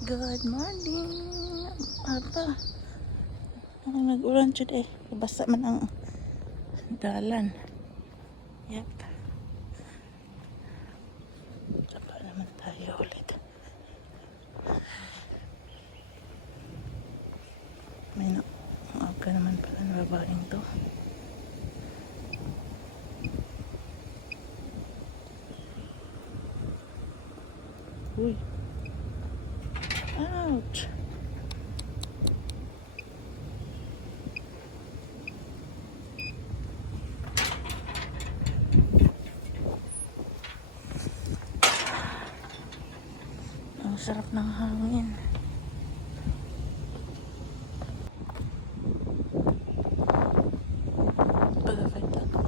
Good morning. Apa? Ang nag-ulan siya eh. Basta man ang dalan. Yep. Sapa naman tayo ulit. May na aga naman pala na babaeng to. Uy. Ouch. Ang sarap ng hangin. Pag-affect ako.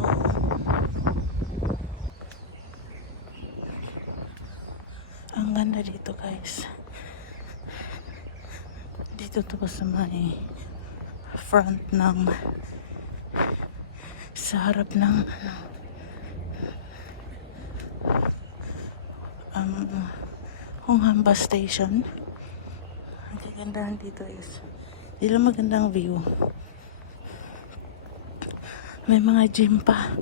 Ang ganda dito guys. Dito to sa may front ng sa harap ng ano ang Honghamba Station. Ang kagandahan dito is di lang magandang view. May mga gym pa.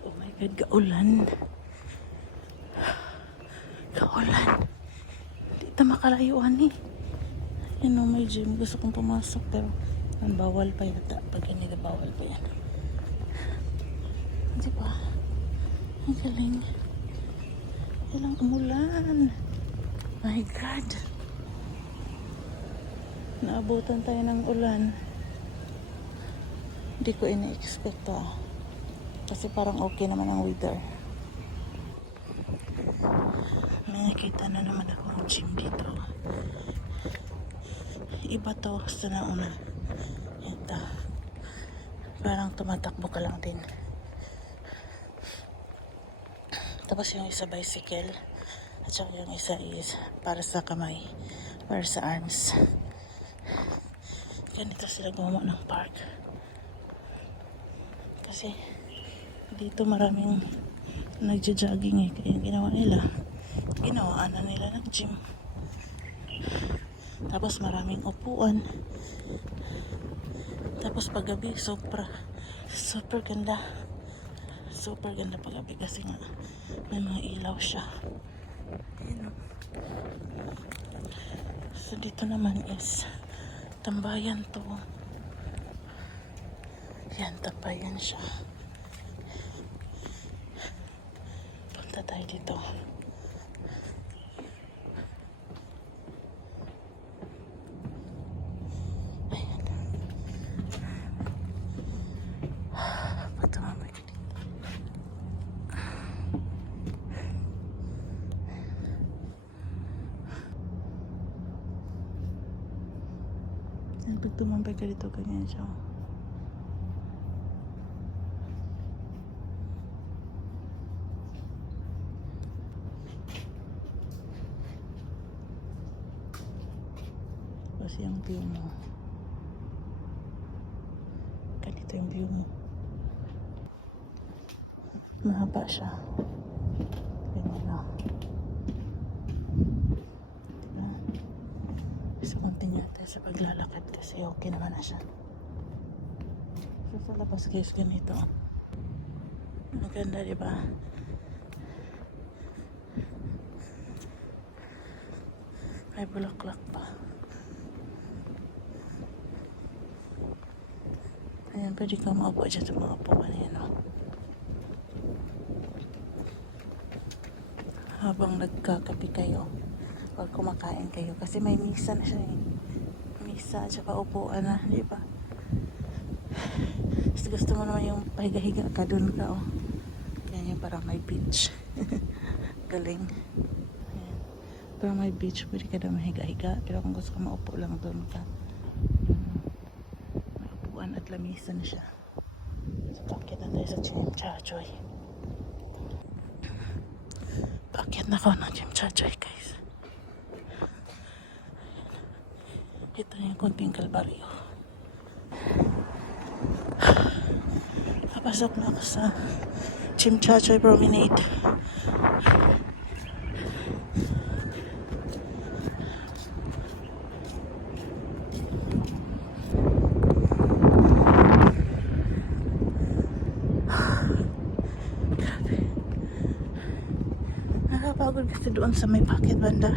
Oh my God, gaulan. Gaulan. Dito makalayuan eh. Yan o, may gym. Gusto kong pumasok pero ang bawal pa yata. Pag ganito, bawal pa yan. Di ba? Ang galing. Ilang umulan. My God. Naabutan tayo ng ulan. Hindi ko ina-expect ah. Kasi parang okay naman ang weather. May nakita na naman ako ng gym dito. Iba to sa nauna. Ito. Parang tumatakbo ka lang din. Tapos yung isa bicycle. At saka yung isa is para sa kamay. Para sa arms. Ganito sila gumawa ng park. Kasi dito maraming nagja-jogging eh. Kaya ginawa nila, ginawa na nila ng gym. Tapos maraming upuan. Tapos paggabi, super, super ganda. Super ganda paggabi kasi nga may mga ilaw siya. Ayan o. So dito naman is tambayan to. Yan, tapayan siya. Punta tayo dito. Ayan. Punta mamaya dito. Yan, pag tumambay ka dito, ganyan siya. Kasi yung view mo. Ganito yung view mo. Mahaba siya. Ganyan na. Diba? Continue tayo sa paglalakad kasi okay naman na siya. So, sa labas guys, ganito. Maganda, di ba? May bulaklak pa. Ayan, pwede ka maupo dyan sa mga upuan yan, oh. Habang nagkakapi kayo or kumakain kayo. Kasi may misa na siya eh. Misa at saka upuan na, di ba? Tapos gusto mo naman yung pahiga-higa ka dun ka, oh. Yan yung parang may beach. Galing. Ayan. May beach, pwede ka na mahiga-higa. Pero kung gusto ka maupo lang doon ka. May upuan at lamisan siya. So, pakit na tayo sa Chim Chachoy. Pakit na ako ng Chim Chachoy, guys. Ito yung kunting kalbaryo. Napasok na ako sa Chimchachoy Promenade. Nakapagod kasi doon sa may pocket banda.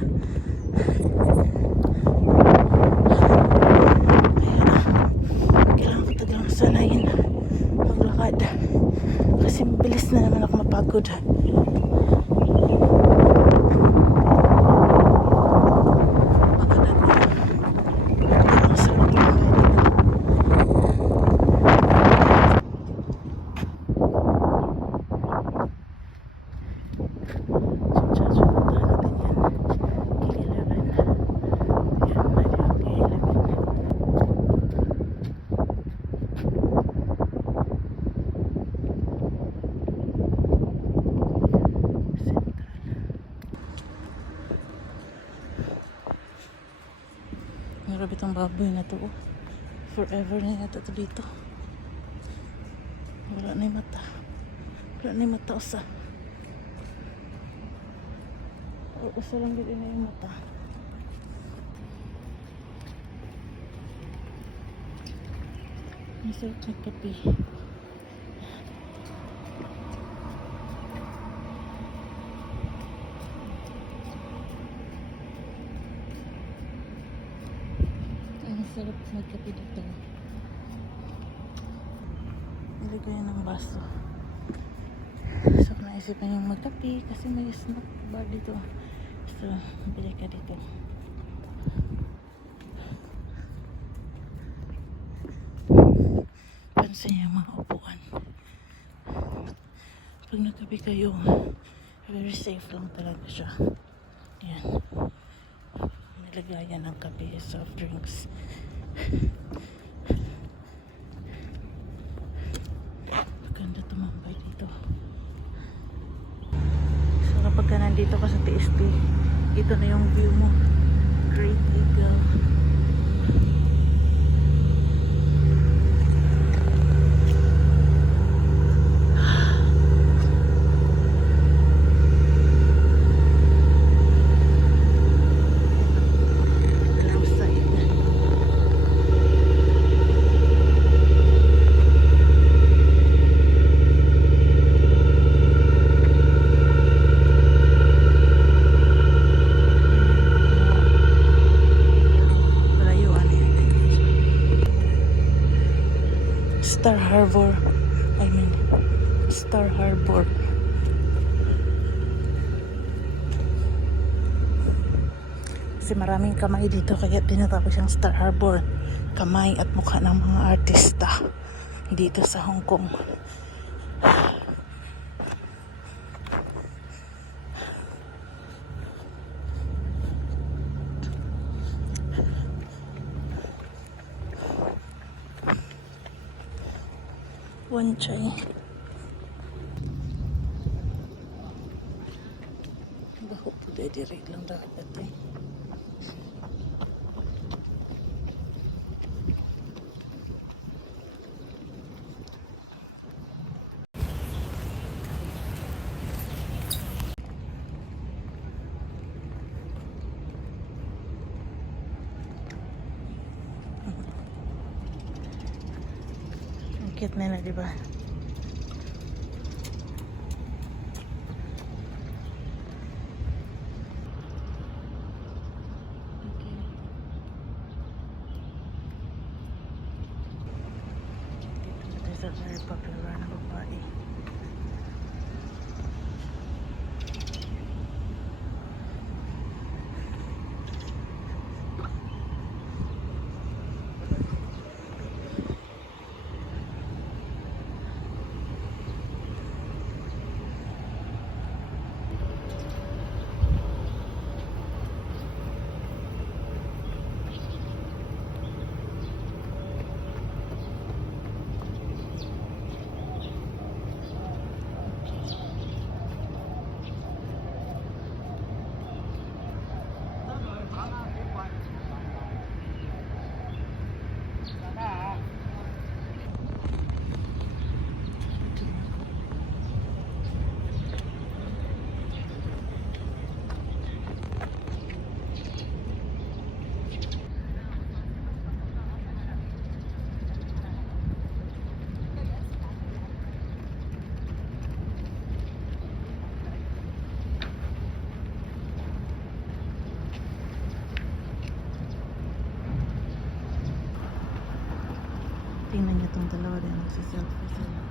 Grabe itong baboy na to. Forever na yata to dito. Wala na yung mata. Wala na yung mata usa. Usa lang din na yung mata. Masarap sa kape. Ang sarap magkape dito. Nilagay ng baso. So, naisipan yung magkape kasi may snack bar dito. So, bili ka dito. Pansin yung mga upuan. Pag nagkape kayo, very safe lang talaga siya. Yan. Nilagayan ng kape, soft drinks. Maganda tumambay dito. So kapag ka nandito ka sa TST, ito na yung view mo. Great Eagle. Alam sa ina. Malayuan yan. Star Harbor. I mean, Star Harbor. Kasi maraming kamay dito kaya tinatawag siyang Star Harbor. Kamay at mukha ng mga artista dito sa Hong Kong. One chai. Baho po dahil direct lang dapat eh. Ang cute nila, di ba? Okay. Dito tayo sa very popular na babae. Tingnan niyo itong dalawa din. Nagsiselfie sila.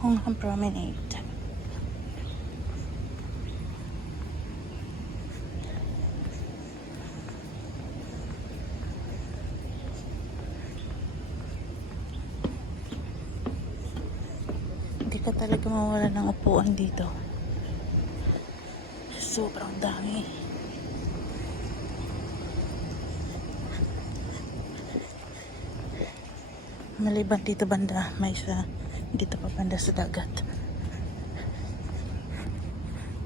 Hongham Promenade. Hindi ka talaga mawala ng upuan dito. Sobrang dami. Maliban dito banda, may isa dito pa banda sa dagat.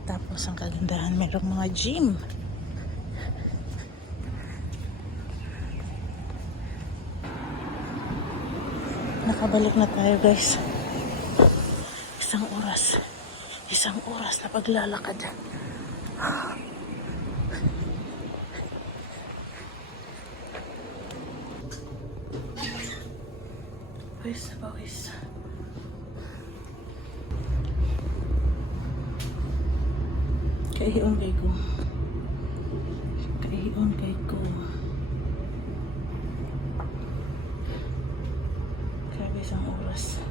Tapos ang kagandahan, merong mga gym. Nakabalik na tayo guys. Isang oras. Na paglalakad. Pawis na pawis. Kaihion kay ko. Kaihion kay ko. Grabe isang oras.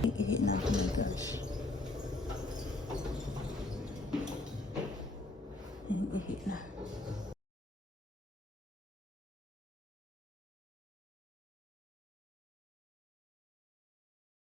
Ihi na ako my 있 습.